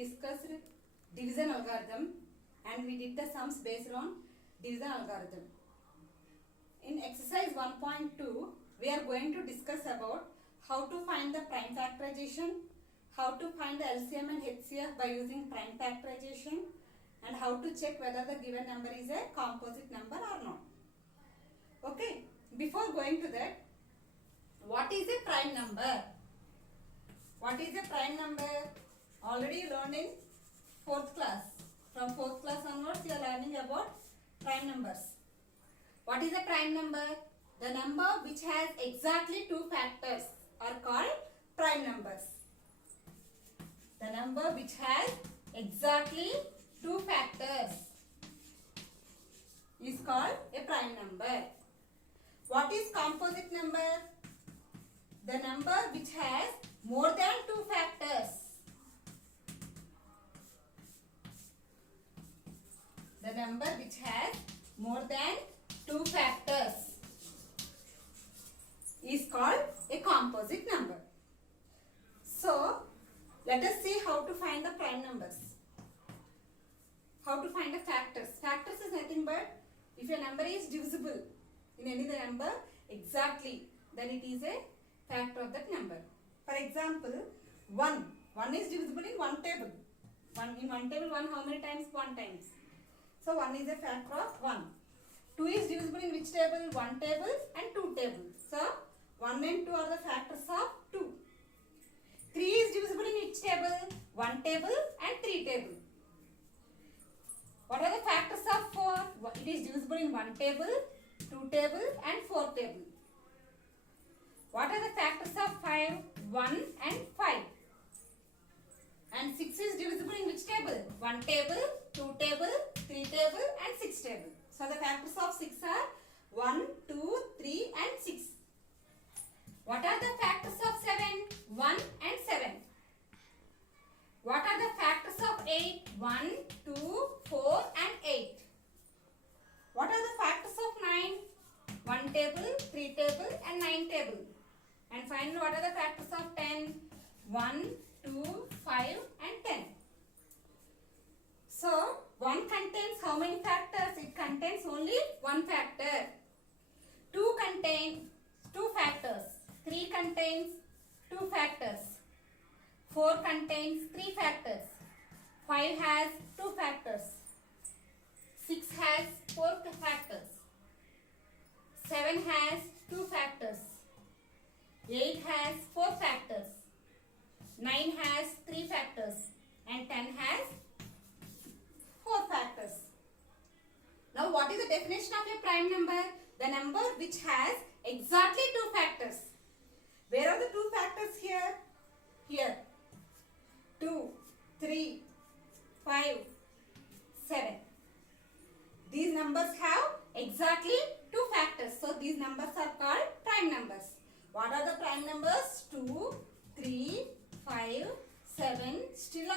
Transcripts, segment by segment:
discussed division algorithm and we did the sums based on division algorithm. In exercise 1.2, we are going to discuss about how to find the prime factorization, how to find the LCM and HCF by using prime factorization, and how to check whether the given number is a composite number or not. Okay, before going to that, what is a prime number? What is a prime number? Already learned in 4th class. From 4th class onwards, you are learning about prime numbers. What is a prime number? The number which has exactly two factors are called prime numbers. The number which has exactly two factors is called a prime number. What is composite number? The number which has more than two factors. The number which has more than two factors is called a composite number. So, let us see how to find the prime numbers. How to find the factors. Factors is nothing but if a number is divisible in any number exactly, then it is a factor of that number. For example, 1. 1 is divisible in one table. In one table, 1 how many times? 1 times. So 1 is a factor of 1. 2 is divisible in which table? 1 table and 2 tables. So 1 and 2 are the factors of 2. 3 is divisible in which table? 1 table and 3 table. What are the factors of 4? It is divisible in 1 table, 2 table and 4 table. What are the factors of 5? 1 and 5. And 6 is divisible in which table? 1 table, 2 table, 3 table and 6 table. So the factors of 6 are 1, 2, 3 and 6. What are the factors of 7? 1 and 7. What are the factors of 8? 1, 2, 4 and 8. What are the factors of 9? 1 table, 3 table and 9 table. And finally, what are the factors of 10? 1, 2, 5 and 10. So, 1 contains how many factors? It contains only one factor. 2 contains 2 factors. 3 contains 2 factors. 4 contains 3 factors. 5 has 2 factors. 6 has 4 factors. 7 has 2 factors. 8 has 4 factors. 9 has 3 factors. And 10 has 4 factors. Now what is the definition of a prime number? The number which has exactly 2 factors. Where are the 2 factors here? Here. 2, 3, 5, 7. These numbers have exactly 2 factors. So these numbers are called prime numbers. What are the prime numbers? 2, 3, 5, 7, still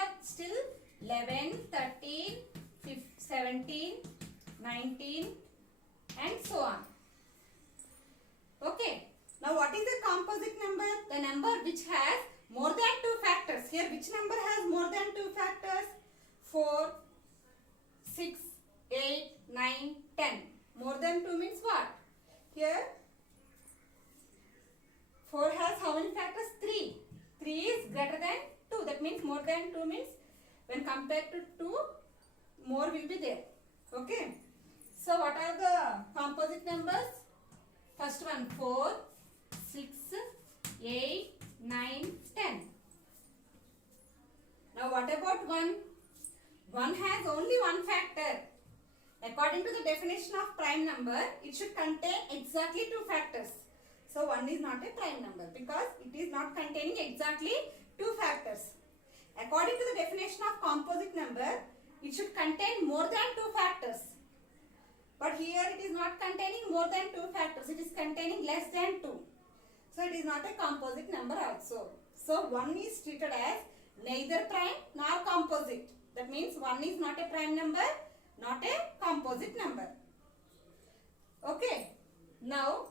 11, 13, 15, 17, 19 and so on. Okay. Now what is a composite number? The number which has more than 2 factors. Here which number has more than 2 factors? 4, 6, 8, 9, 10. More than 2 means what? Here 4 has how many factors? 3. 3 is greater than 2. That means more than 2 means when compared to 2, more will be there. Okay. So what are the composite numbers? First one 4, 6, 8, 9, 10. Now what about 1? 1 has only one factor. According to the definition of prime number, it should contain exactly 2 factors. So 1 is not a prime number because it is not containing exactly 2 factors. According to the definition of composite number, it should contain more than 2 factors. But here it is not containing more than 2 factors. It is containing less than 2. So it is not a composite number also. So 1 is treated as neither prime nor composite. That means 1 is not a prime number, not a composite number. Okay. Now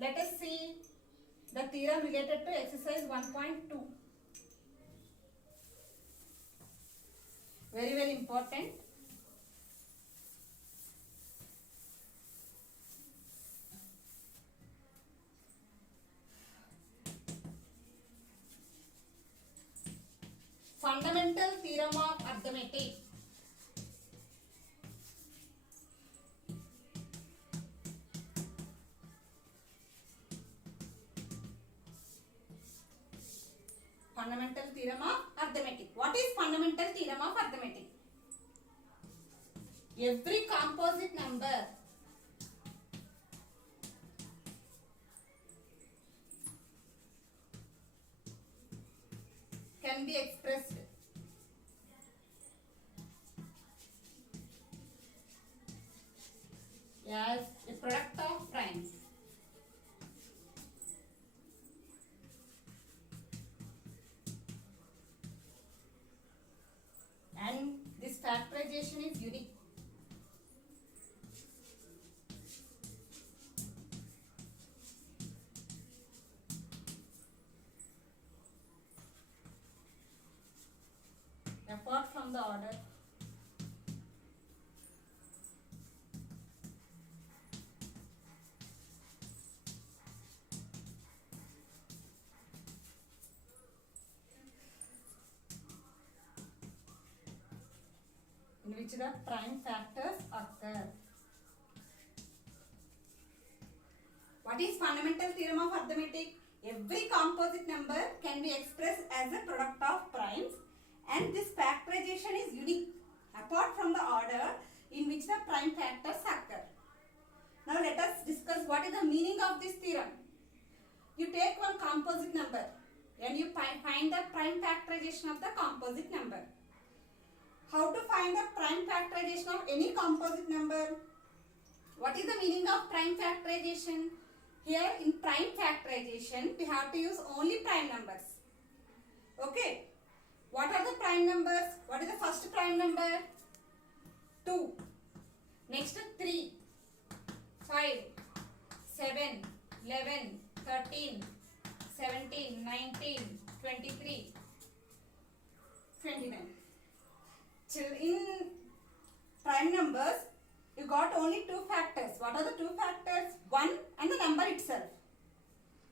let us see the theorem related to exercise 1.2. Very, very important. Fundamental theorem of arithmetic. Fundamental theorem of arithmetic. What is fundamental theorem of arithmetic? Every composite number can be expressed as a product of primes. And this factorization is unique. Apart from the order, in which the prime factors occur. What is fundamental theorem of arithmetic? Every composite number can be expressed as a product of primes, and this factorization is unique apart from the order in which the prime factors occur. Now let us discuss what is the meaning of this theorem. You take one composite number and you find the prime factorization of the composite number. How to find the prime factorization of any composite number? What is the meaning of prime factorization? Here in prime factorization, we have to use only prime numbers. Okay. What are the prime numbers? What is the first prime number? 2. Next 3, 5, 7, 11, 13, 17, 19, 23, 29. In prime numbers, you got only 2 factors. What are the 2 factors? 1 and the number itself.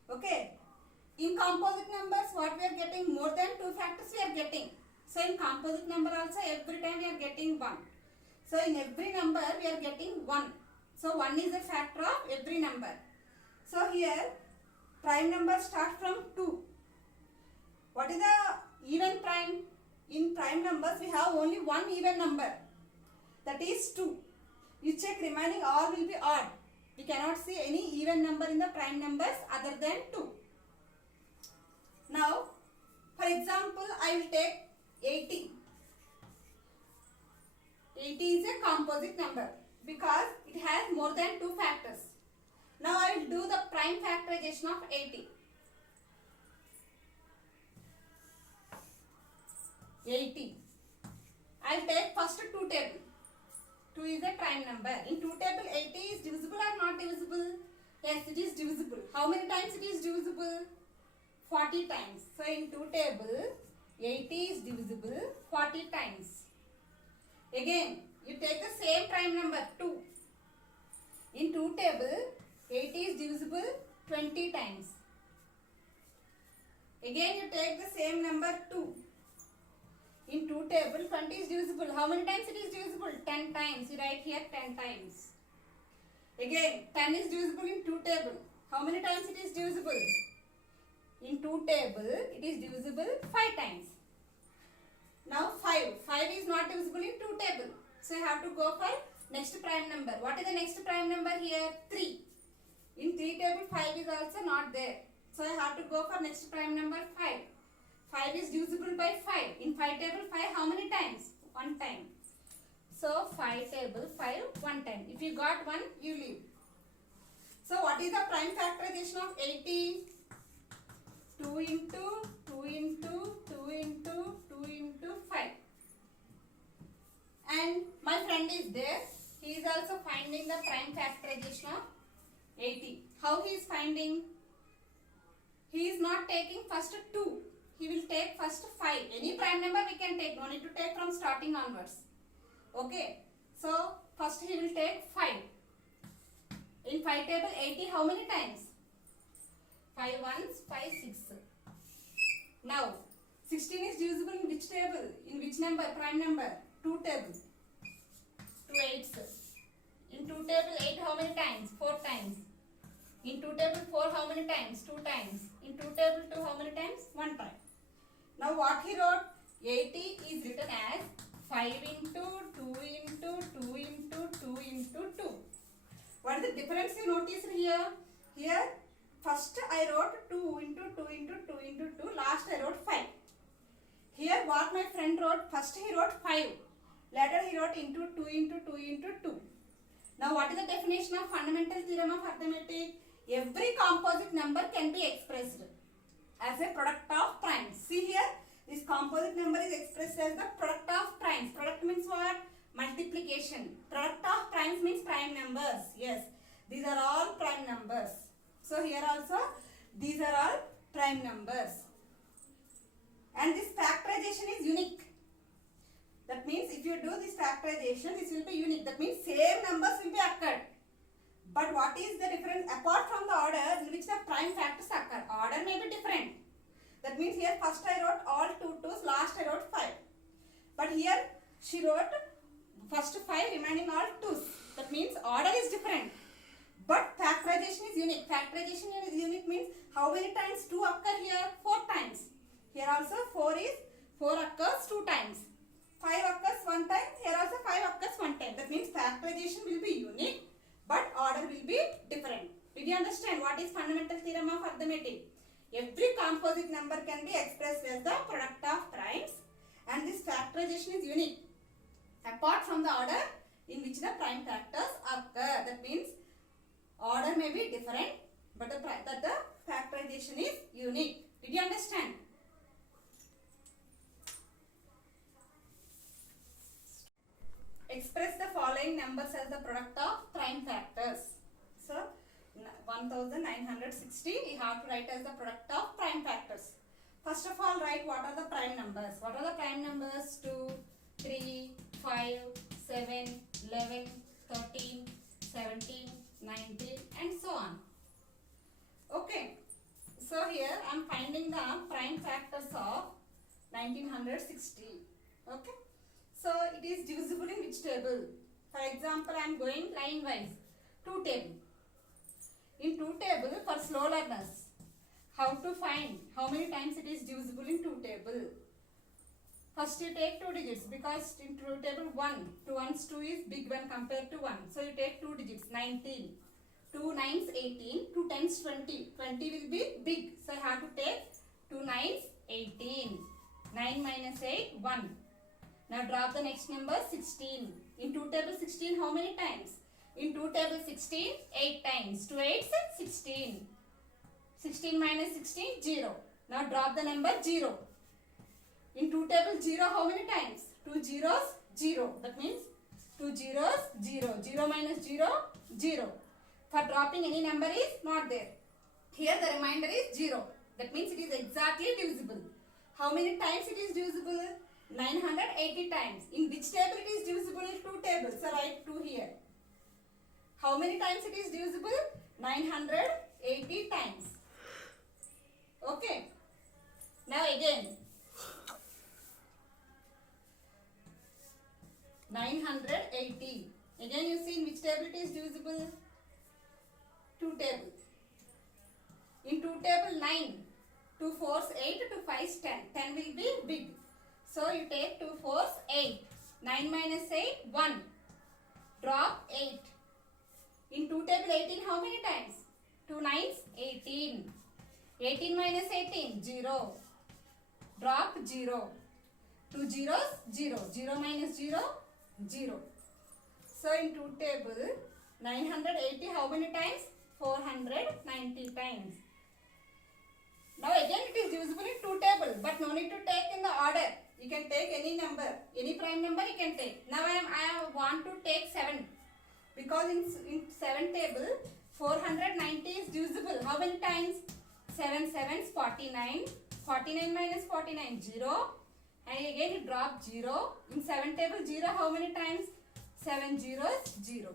Okay. In composite numbers, what we are getting? More than 2 factors we are getting. So in composite number also, every time we are getting 1. So in every number we are getting 1. So 1 is a factor of every number. So here prime number starts from 2. What is the even prime? In prime numbers we have only one even number, that is 2. You check, remaining all will be odd. We cannot see any even number in the prime numbers other than 2. Now, for example, I will take 80. 80 is a composite number because it has more than 2 factors. Now I will do the prime factorization of 80. 80. I will take first 2 table. 2 is a prime number. In 2 table, 80 is divisible or not divisible? Yes, it is divisible. How many times it is divisible? 40 times. So in 2 table, 80 is divisible 40 times. Again, you take the same prime number 2. In 2 table, 80 is divisible 20 times. Again, you take the same number 2. In 2 table, 20 is divisible. How many times it is divisible? 10 times. You write here 10 times. Again, 10 is divisible in 2 table. How many times it is divisible? In 2 table, it is divisible 5 times. Now 5. 5 is not divisible in 2 table. So you have to go for next prime number. What is the next prime number here? 3. In 3 table, 5 is also not there. So I have to go for next prime number 5. 5 is divisible by 5. In 5 table, 5 how many times? 1 time. So 5 table, 5 1 time. If you got 1, you leave. So what is the prime factorization of 80? 2 into 2 into 2 into 2 into 5. And my friend is there. He is also finding the prime factorization of 80. How he is finding? He is not taking first 2. he will take first 5. Any prime number we can take. No need to take from starting onwards. Okay. So first he will take 5. In 5 table 80 how many times? 5 ones, 5 6. Now 16 is divisible in which table? In which number? Prime number? 2 table. 2 8s. In 2 table 8 how many times? 4 times. In 2 table 4 how many times? 2 times. In 2 table 2 how many times? 1 time. Now what he wrote? 80 is written as 5 into 2 into 2 into 2 into 2. What is the difference you noticed here? Here first I wrote 2 into 2 into 2 into 2. Last I wrote 5. Here what my friend wrote? First he wrote 5. Later he wrote into 2 into 2 into 2. Now what is the definition of fundamental theorem of arithmetic? Every composite number can be expressed as a product of primes. See here, this composite number is expressed as the product of primes. Product means what? Multiplication. Product of primes means prime numbers. Yes, these are all prime numbers. So here also, these are all prime numbers. And this factorization is unique. That means if you do this factorization, this will be unique. That means same numbers will be occurred. But what is the difference? Apart from the order in which the prime factors occur, order may be different. That means here first I wrote all 2 2's, last I wrote 5. But here she wrote first 5, remaining all 2's. That means order is different. But factorization is unique. Factorization is unique means how many times 2 occur here? 4 times. Here also 4 occurs 2 times. 5 occurs 1 time. Here also 5 occurs 1 time. That means factorization will be unique, but order will be different. Did you understand what is fundamental theorem of arithmetic? Every composite number can be expressed as the product of primes, and this factorization is unique apart from the order in which the prime factors occur. That means order may be different, but the factorization is unique. Did you understand? Express the following numbers as the product of prime factors. So 1960 we have to write as the product of prime factors. First of all, write what are the prime numbers. What are the prime numbers? 2, 3, 5, 7, 11, 13, 17, 19 and so on. Okay. So here I am finding the prime factors of 1960. Okay. So it is divisible in which table? For example, I am going line wise. 2 table. In 2 table, for slow learners, how to find how many times it is divisible in 2 table? First you take 2 digits because in 2 table 1, 2 ones 2 is big when compared to 1. So you take 2 digits, 19. 2 nines 18, 2 tens 20. 20 will be big. So I have to take 2 nines 18. 9 minus 8, 1. Now drop the next number 16. In 2 table 16 how many times? In 2 table 16 8 times. 2 8s 16. 16 minus 16 0. Now drop the number 0. In 2 table 0 how many times? 2 zeros 0. That means 2 zeros 0. 0 minus 0 0. For dropping any number is not there. Here the remainder is 0. That means it is exactly divisible. How many times it is divisible? 980 times. In which table it is divisible? 2 tables. So write 2 here. How many times it is divisible? 980 times. Okay. Now again. 980. Again you see in which table it is divisible? 2 table. In 2 table 9. 2 4s 8, 2 5s 10. 10 will be big. So you take 2 4s 8. 9 minus 8 1. Drop 8. In 2 table 18 how many times? 2 9s 18. 18 minus 18 0. Drop 0. 2 zeros 0. 0 minus 0 0. So in 2 table 980 how many times? 490 times. Now again it is divisible in 2 table, but no need to take in the order. You can take any number, any prime number you can take. Now I want to take 7 because in 7 table 490 is divisible. How many times? 7 sevens 49. 49 minus 49 0. And again you drop 0. In 7 table 0 how many times? 7 zeros 0.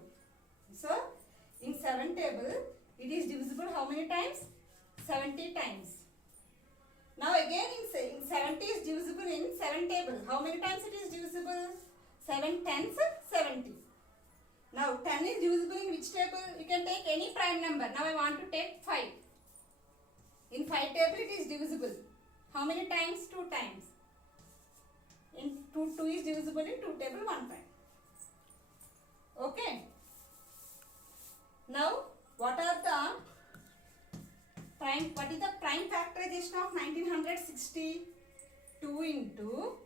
So in 7 table it is divisible how many times? 70 times. Now again in 70 is divisible in 7 table. How many times it is divisible? 7 tens 70. Now 10 is divisible in which table? You can take any prime number. Now I want to take 5. In 5 table it is divisible. How many times? 2 times. In 2 is divisible in 2 table 1 time. Okay. Now what is the prime factorization of 1960? 2 into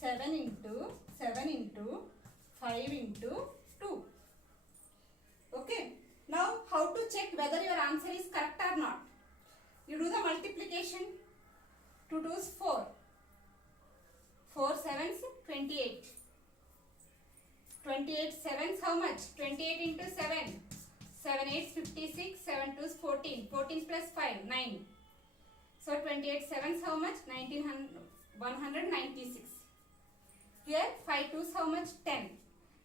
7 into 7 into 5 into 2. Okay. Now how to check whether your answer is correct or not? You do the multiplication. 2 2s 4. 4 sevens 28. 28 sevens how much? 28 into 7. 7 8s 56. 7 2s 14. 14 plus 5 9. So 28 sevens how much? 196. Here 5 2s how much? 10.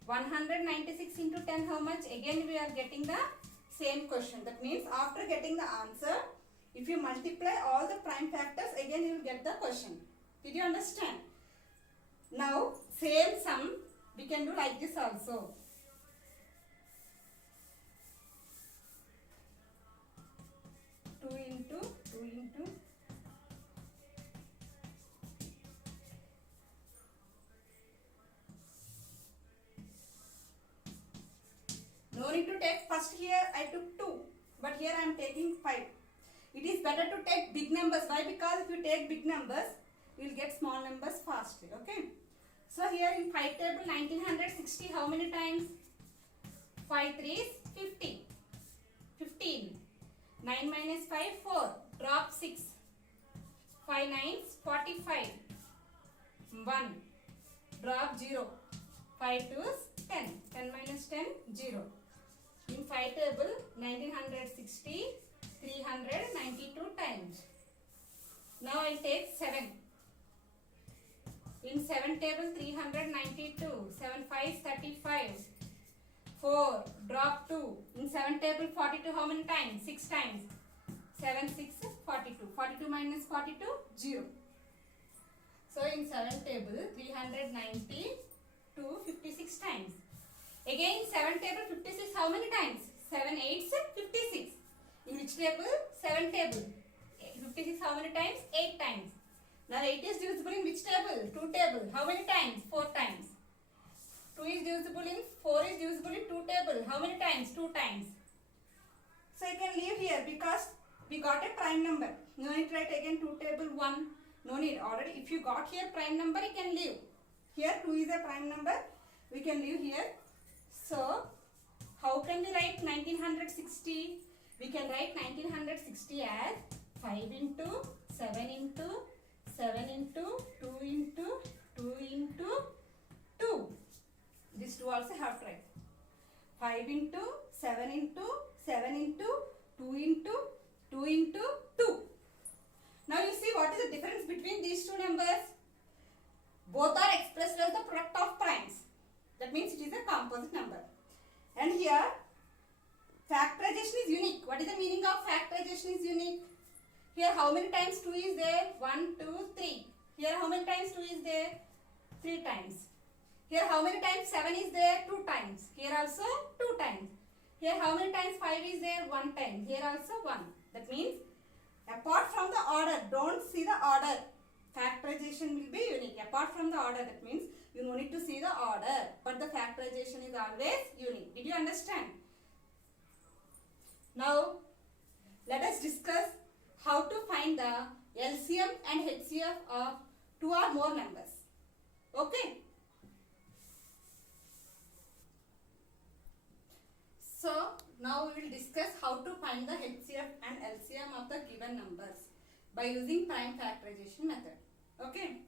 196 into 10 how much? Again we are getting the same question. That means after getting the answer, if you multiply all the prime factors, again you will get the question. Did you understand? Now same sum we can do like this also. Two into no need to take first. Here I took 2, but here I am taking 5. It is better to take big numbers. Why? Because if you take big numbers, you will get small numbers fastly. Okay. So here in 5 table 1960 how many times? 5 3s 50. 15. 9 minus 5 4. Drop 6. 5 9s 45. 1. Drop 0. 5 2s 10. 10 minus 10 0. In 5 table 1960 392 times. Now I will take 7. In 7 table 392. 7 5 35. 4. Drop 2. In 7 table 42 how many times? 6 times. 7 6 42. 42 minus 42 0. So in 7 table 392 56 times. Again 7 table 56 how many times? 7 8 56. In which table? 7 table. 56 how many times? 8 times. Now 8 is divisible in which table? 2 table. How many times? 4 times. 2 is divisible in 4 is divisible in 2 table. How many times? 2 times. So you can leave here because we got a prime number. No need to write again 2 table 1. No need. Already if you got here prime number you can leave. Here 2 is a prime number. We can leave here. So how can we write 1960? We can write 1960 as 5 into 7 into 7 into 2 into 2 into 2. This 2 also have to write. 5 into 7 into 7 into 2 into 2 into 2. Now you see what is the difference between these two numbers? Both are expressed as the product of primes. That means it is a composite number. And here factorization is unique. What is the meaning of factorization is unique? Here how many times 2 is there? 1, 2, 3. Here how many times 2 is there? 3 times. Here how many times 7 is there? 2 times. Here also 2 times. Here how many times 5 is there? 1 time. Here also 1. That means apart from the order, don't see the order. Factorization will be unique. Apart from the order, that means you no need to see the order. But the factorization is always unique. Did you understand? Now let us discuss how to find the LCM and HCF of 2 or more numbers. Okay. So now we will discuss how to find the HCF and LCM of the given numbers by using prime factorization method. Okay.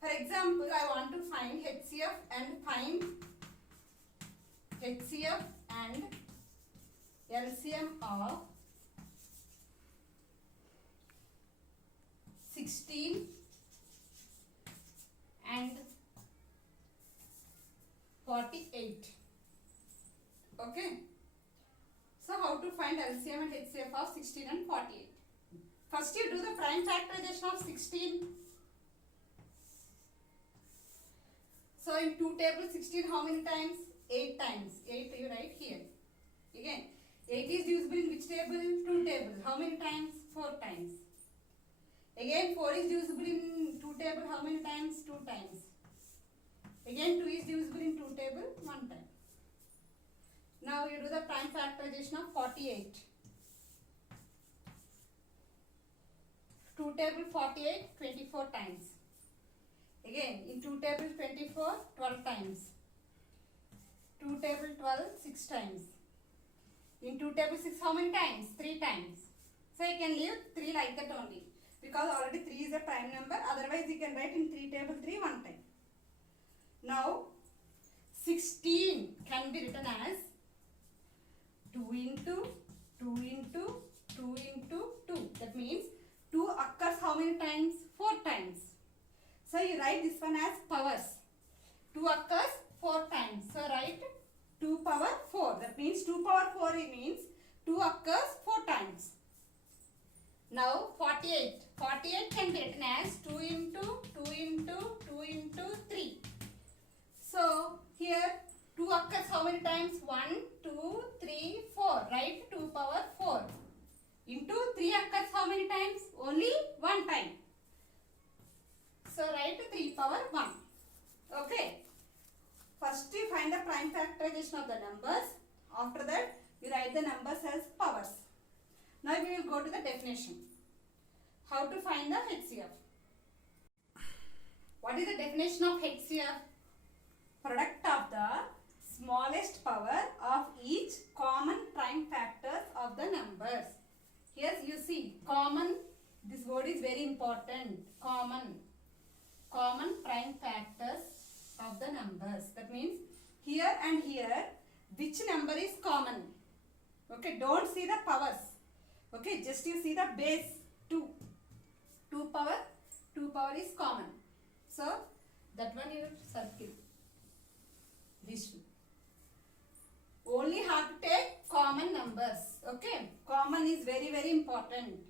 For example, I want to find HCF and find HCF and LCM of 16 and 48. Okay. So how to find LCM and HCF of 16 and 48? First you do the prime factorization of 16. So in 2 tables 16 how many times? 8 times. 8 you write here. Again 8 is divisible in which table? 2 table. How many times? 4 times. Again 4 is divisible in 2 table. How many times? 2 times. Again 2 is divisible in 2 table. 1 time. Now you do the prime factorization of 48. 2 table 48, 24 times. Again in 2 table 24, 12 times. 2 table 12, 6 times. In 2 table 6 how many times? 3 times. So you can leave 3 like that only. Because already 3 is a prime number. Otherwise you can write in 3 table 3 one time. Now 16 can be written as 2 into 2 into 2 into 2. That means 2 occurs how many times? 4 times. So you write this one as powers. 2 occurs 4 times. So write 2 power 4. That means 2 power 4 means 2 occurs 4 times. Now 48. 48 can be written as 2 into 2 into 2 into 3. So here 2 occurs how many times? 1, 2, 3, 4. Write 2 power 4. Into 3 occurs how many times? Only 1 time. So write 3 power 1. Okay. First you find the prime factorization of the numbers. After that you write the numbers as powers. Now we will go to the definition. How to find the HCF? What is the definition of HCF? Product of the smallest power of each common prime factors of the numbers. Here you see common, this word is very important. Common prime factors of the numbers. That means here and here which number is common. Okay, don't see the powers. Okay, just you see the base 2. 2 power is common. So that one you circle. This two. Only have to take common numbers. Okay, common is very very important.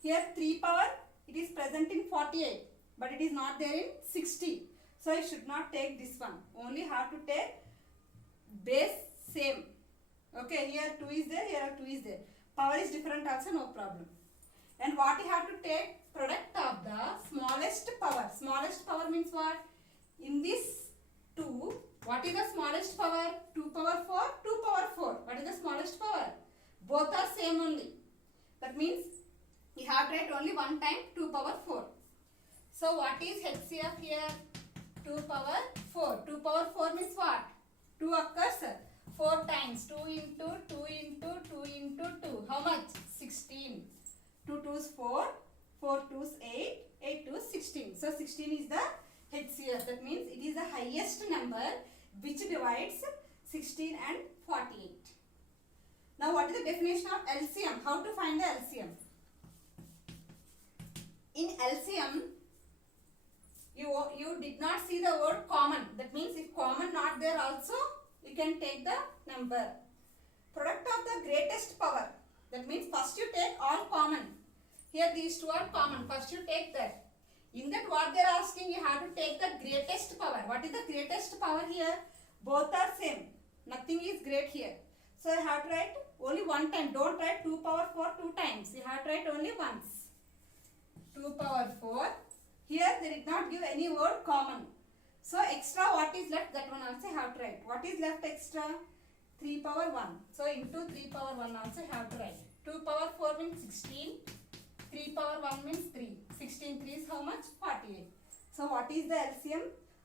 Here 3 power, it is present in 48, but it is not there in 60. So you should not take this one. Only have to take base same. Okay, here 2 is there, here 2 is there. Power is different also, no problem. And what you have to take? Product of the smallest power. Smallest power means what? In this 2, what is the smallest power? 2 power 4, 2 power 4. What is the smallest power? Both are same only. That means you have to write only one time 2 power 4. So what is HCF here? 2 power 4. 2 power 4 means what? 2 occurs 4 times. 2 into 2 into 2 into 2. How much? 16. 2 2's 4. 4 2's 8. 8 2's 16. So 16 is the HCF. That means it is the highest number which divides 16 and 48. Now what is the definition of LCM? How to find the LCM? In LCM, you did not see the word common. That means if common not there also, you can take the number. Product of the greatest power. That means first you take all common. Here these two are common. First you take that. In that what they are asking, you have to take the greatest power. What is the greatest power here? Both are same. Nothing is great here. So you have to write only one time. Don't write 2 power 4 2 times. You have to write only once. 2 power 4. Here they did not give any word common. So extra what is left, that one also you have to write. What is left extra? 3 power 1. So into 3 power 1 also you have to write. 2 power 4 means 16. 3 power 1 means 3. 16 3 is how much? 48. So what is the LCM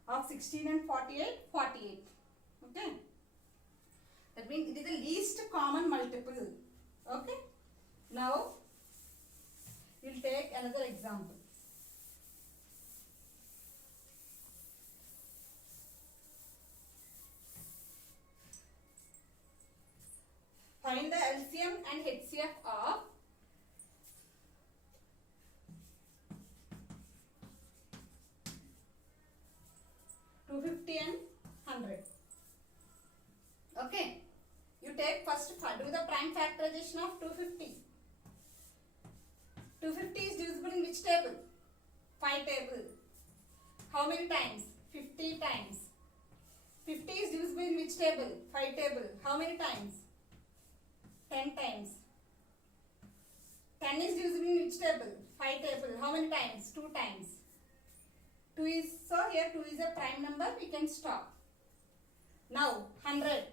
of 16 and 48? 48. Okay. That means it is the least common multiple. Okay. Now we will take another example. Find the LCM and HCF of First do the prime factorization of 250. 250 is divisible in which table? 5 table. How many times? 50 times. 50 is divisible in which table? 5 table. How many times? 10 times. 10 is divisible in which table? 5 table. How many times? 2 times. 2 is, so here 2 is a prime number, we can stop. Now 100.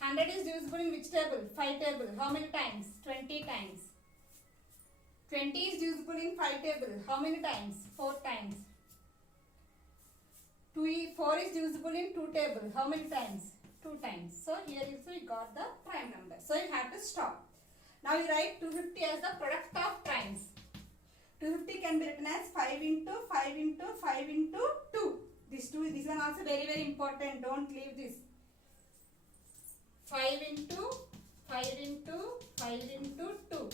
100 is divisible in which table? 5 table. How many times? 20 times. 20 is divisible in 5 table. How many times? 4 times. 4 is divisible in 2 table. How many times? 2 times. So here also we got the prime number. So you have to stop. Now you write 250 as the product of primes. 250 can be written as 5 into 5 into 5 into 2. This one also very very important. Don't leave this. 5 into 5 into 5 into 2.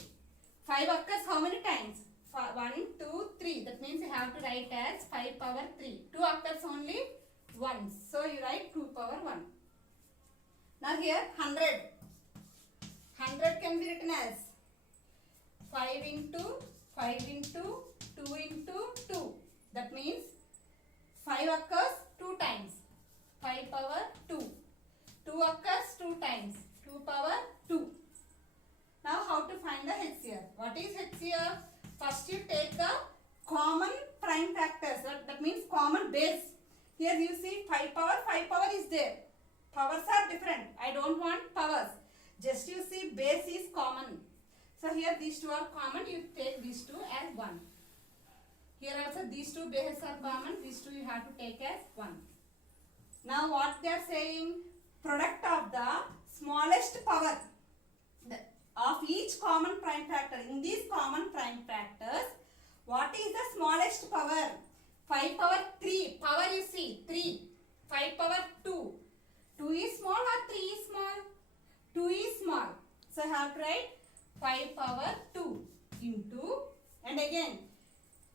5 occurs how many times? 1, 2, 3. That means you have to write as 5 power 3. 2 occurs only once. So you write 2 power 1. Now here 100. 100 can be written as 5 into 5 into 2 into 2. That means 5 occurs 2 times. 5 power 2. 2 occurs 2 times. 2 power 2. Now how to find the HCF? What is HCF? First you take the common prime factors. That means common base. Here you see 5 power is there. Powers are different. I don't want powers. Just you see base is common. So here these two are common. You take these two as 1. Here also these two bases are common. These two you have to take as 1. Now what they are saying? Product of the smallest power of each common prime factor. In these common prime factors, what is the smallest power? 5 power 3. Power you see 3. 5 power 2. 2 is small or 3 is small? 2 is small. So I have to write 5 power 2 into, and again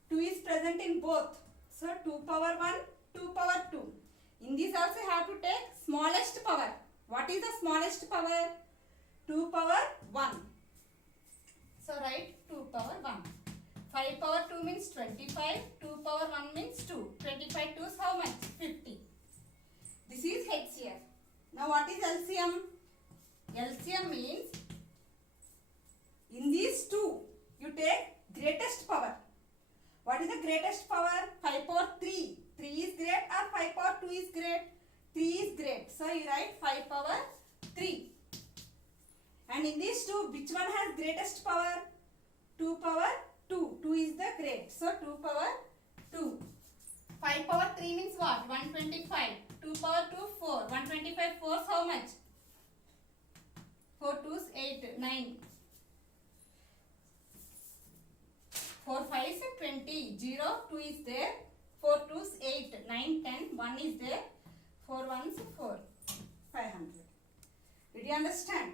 2 is present in both. So 2 power 1, 2 power 2. In this also you have to take smallest power. What is the smallest power? 2 power 1. So write 2 power 1. 5 power 2 means 25. 2 power 1 means 2. 25 2 is how much? 50. This is HCF. Now what is LCM? LCM means in these two you take greatest power. What is the greatest power? 5 power 3. 3 is great or 5 power 2 is great? 3 is great. So you write 5 power 3. And in these two, which one has greatest power? 2 power 2. 2 is the great. So 2 power 2. 5 power 3 means what? 125. 2 power 2, 4. 125 4 is how much? 4 2 is 8, 9. 4 5 is 20. 0, 2 is there. 4 2 is 8, 9, 10. 1 is there. 4 1 is 4. 500. Did you understand?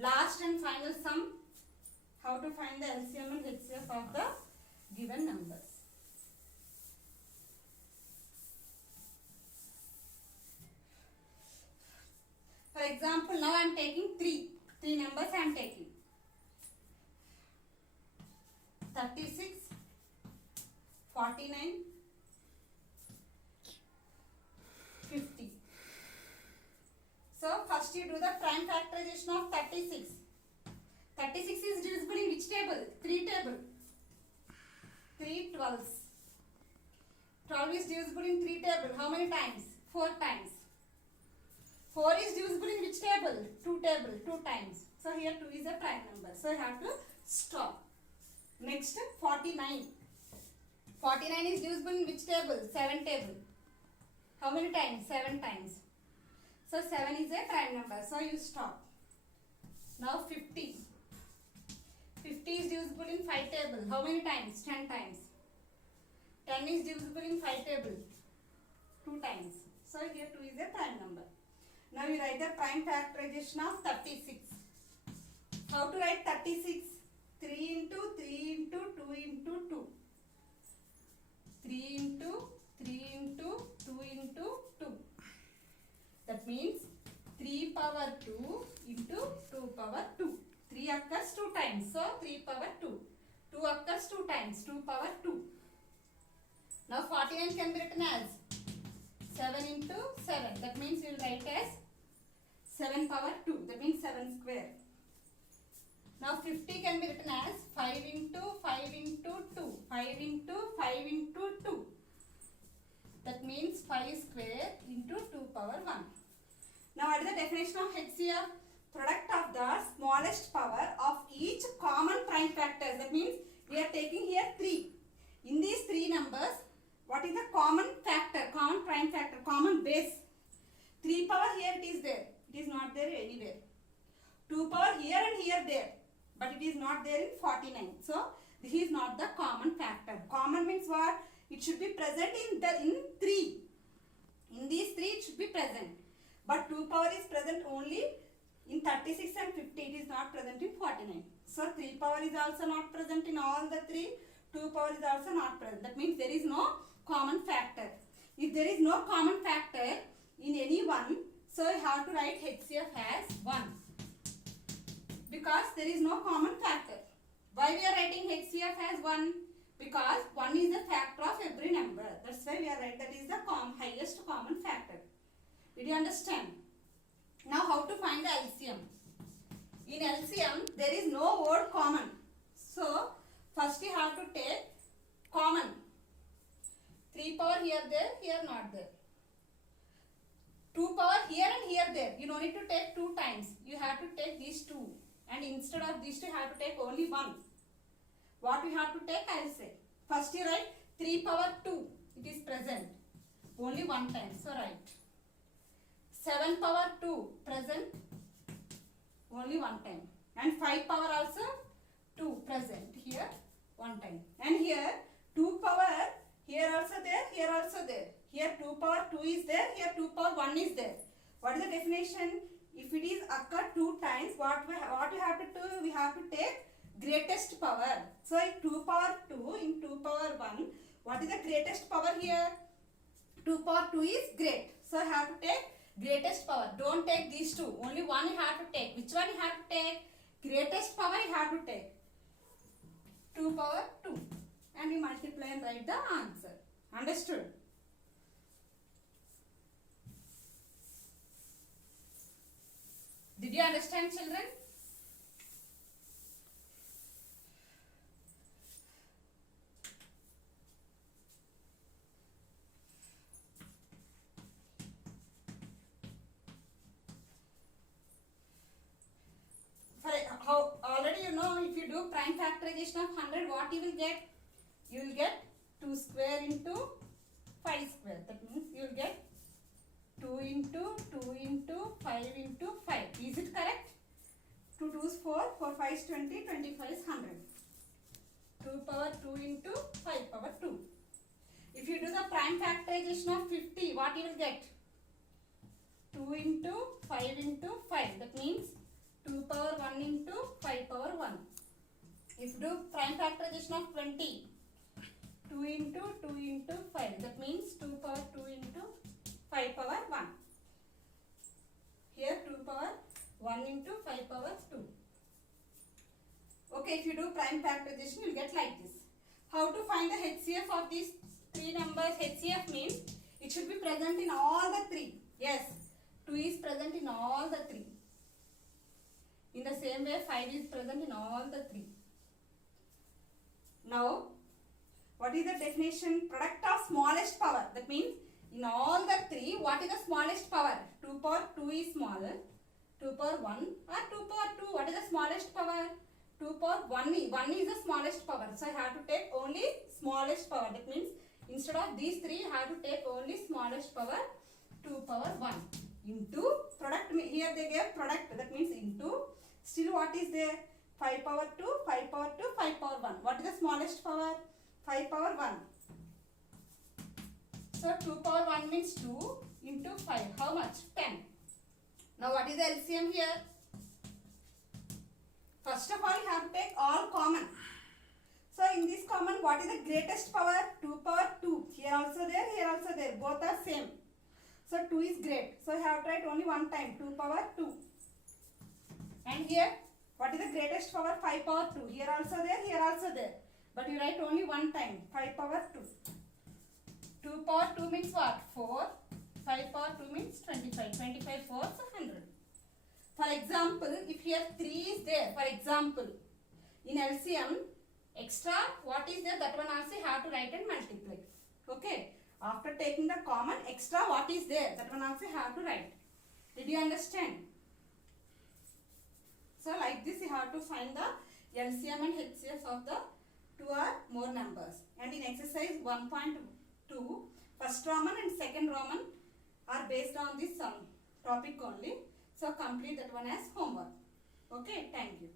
Last and final sum. How to find the LCM and HCF of the given numbers. For example, now I am taking 3 numbers I am taking. 36, 49, 50. So first you do the prime factorization of 36. 36 is divisible in which table? 3 table. 3 12s. 12 is divisible in 3 table. How many times? 4 times. 4 is divisible in which table? 2 table. 2 times. So here 2 is a prime number. So you have to stop. Next 49. 49 is divisible in which table? 7 table. How many times? 7 times. So 7 is a prime number. So you stop. Now 50. 50 is divisible in 5 table. How many times? 10 times. 10 is divisible in 5 table. 2 times. So here 2 is a prime number. Now we write the prime factorization of 36. How to write 36? 3 into 3 into 2 into 2. 3 into 3 into 2 into 2. That means 3 power power 2 into 2 power 2. 3 occurs 2 times. So 3 power 2. 2 occurs 2 times. 2 power 2. Now 49 can be written as 7 into 7. That means you will write as 7 power 2. That means 7 square. Now 50 can be written as 5 into 5 into 2. 5 into 5 into 2. That means 5 square into 2 power 1. Now what is the definition of HCF? Product of the smallest power of each common prime factors. That means we are taking here 3. In these 3 numbers, what is the common factor, common prime factor, common base? 3 power here it is there. It is not there anywhere. 2 power here and here there. But it is not there in 49. So this is not the common factor. Common means what? It should be present in 3. In these 3 it should be present. But 2 power is present only in 36 and 50. It is not present in 49. So 3 power is also not present in all the 3. 2 power is also not present. That means there is no common factor. If there is no common factor in any one, so you have to write HCF as 1. Because there is no common factor. Why we are writing HCF as 1? Because 1 is the factor of every number. That's why we are writing that is the highest common factor. Did you understand? Now how to find the LCM? In LCM there is no word common. So first you have to take common. 3 power here there, here not there. 2 power here and here there. You don't need to take 2 times. You have to take these 2. And instead of these 2 you have to take only 1. What you have to take I will say. First you write 3 power 2. It is present. Only 1 time. So write. 7 power 2 present. Only 1 time. And 5 power also 2 present. Here 1 time. And here 2 power here also there. Here also there. Here 2 power 2 is there. Here 2 power 1 is there. What is the definition? If it is occurred 2 times, what we have to do? We have to take greatest power. So in 2 power 2 in 2 power 1, what is the greatest power here? 2 power 2 is great. So I have to take greatest power. Don't take these 2. Only one you have to take. Which one you have to take? Greatest power you have to take. 2 power 2. And you multiply and write the answer. Understood? Did you understand, children? Already you know, if you do prime factorization of 100, what you will get? You will get 2 square into 5 square. That means you will get 2 into 2 into 5 into 5. Is it correct? 2 2 is 4, 4 5 is 20, 25 is 100. 2 power 2 into 5 power 2. If you do the prime factorization of 50, what you will get? 2 into 5 into 5. That means 2 power 1 into 5 power 1. If you do prime factorization of 20, 2 into 2 into 5. That means 2 power 2 into 5 power 1. Here 2 power 1 into 5 power 2. Okay, if you do prime factorization, you will get like this. How to find the HCF of these 3 numbers? HCF means it should be present in all the 3. Yes, 2 is present in all the 3. In the same way, 5 is present in all the 3. Now, what is the definition? Product of smallest power. That means in all the 3, what is the smallest power? 2 power 2 is smaller. 2 power 1 or 2 power 2. What is the smallest power? 2 power 1 is the smallest power. So I have to take only smallest power. That means instead of these 3, I have to take only smallest power 2 power 1 into product. Here they gave product. That means into. Still what is there? 5 power 2, 5 power 2, 5 power 1. What is the smallest power? 5 power 1. So 2 power 1 means 2 into 5. How much? 10. Now what is the LCM here? First of all, you have to take all common. So in this common, what is the greatest power? 2 power 2. Here also there, here also there. Both are same. So 2 is great. So I have to write only one time, 2 power 2. And here, what is the greatest power? 5 power 2. Here also there, here also there. But you write only one time, 5 power 2. 2 power 2 means what? 4. 5 power 2 means 25. 25 4s are 100. For example, if here 3 is there, for example, in LCM, extra what is there, that one also you have to write and multiply. Okay. After taking the common, extra what is there, that one also you have to write. Did you understand? So like this you have to find the LCM and HCF of the 2 or more numbers. And in exercise 1.2, first Roman and second Roman are based on this topic only. So complete that one as homework. Okay, thank you.